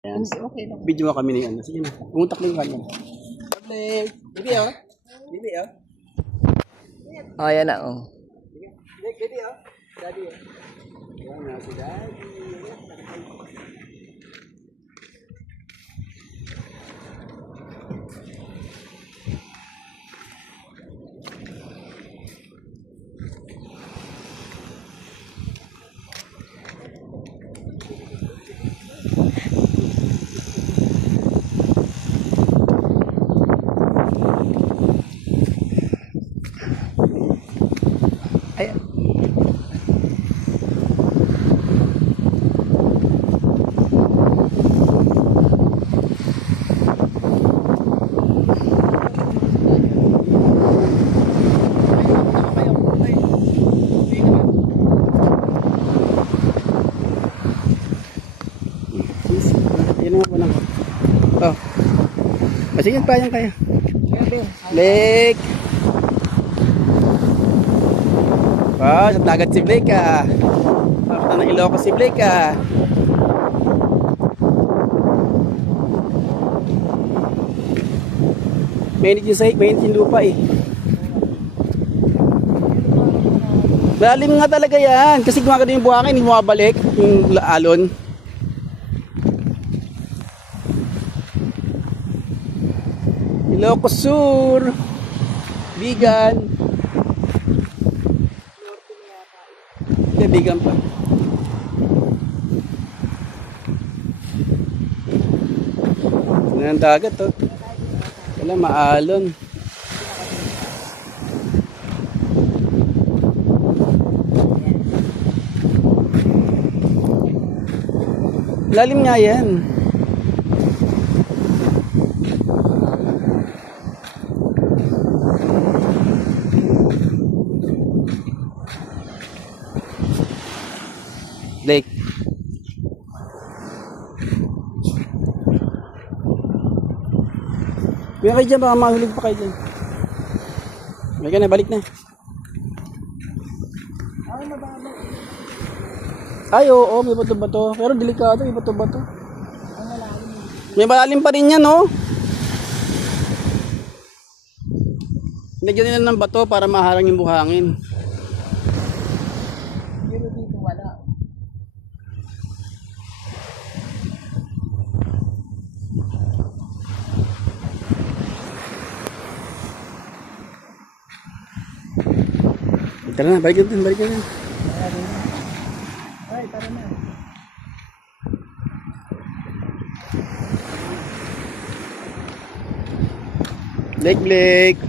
Ayan. Okay lang. Video mo kami ni ano. Sige na. Pumuntak lang yung kanya. Tablet. Bibi oh. Bibi oh. Oh, yan na. Oh. Bibi oh. Daddy oh. Ayan na si Daddy. Ayan. Yan naman po lang. Oh. Sige, payang kaya. Blake. Wow, sa dagat si Blake ah. Pakita ng Ilocos si Blake ah. Mainit yung sahig, mainit yung lupa eh. Malalim nga talaga yan. Kasi gumagano yung buhangin, hindi bumabalik yung alon. Ilocos Sur. Bigan. Hindi, Bigan pa. Yan ang dagat oh. Wala, maalon. Lalim nga yan. Lake. Kaya kayo dyan, baka mahulog pa kayo dyan. May ka na, balik na. Ay, oo, may bato-bato. Pero delikado, may bato-bato. May malalim pa rin yan, no? Lagyan nila ng bato para maharang yung buhangin. Pero dito wala. Tara na, balik natin, balik natin. Ay, tara na. Blake.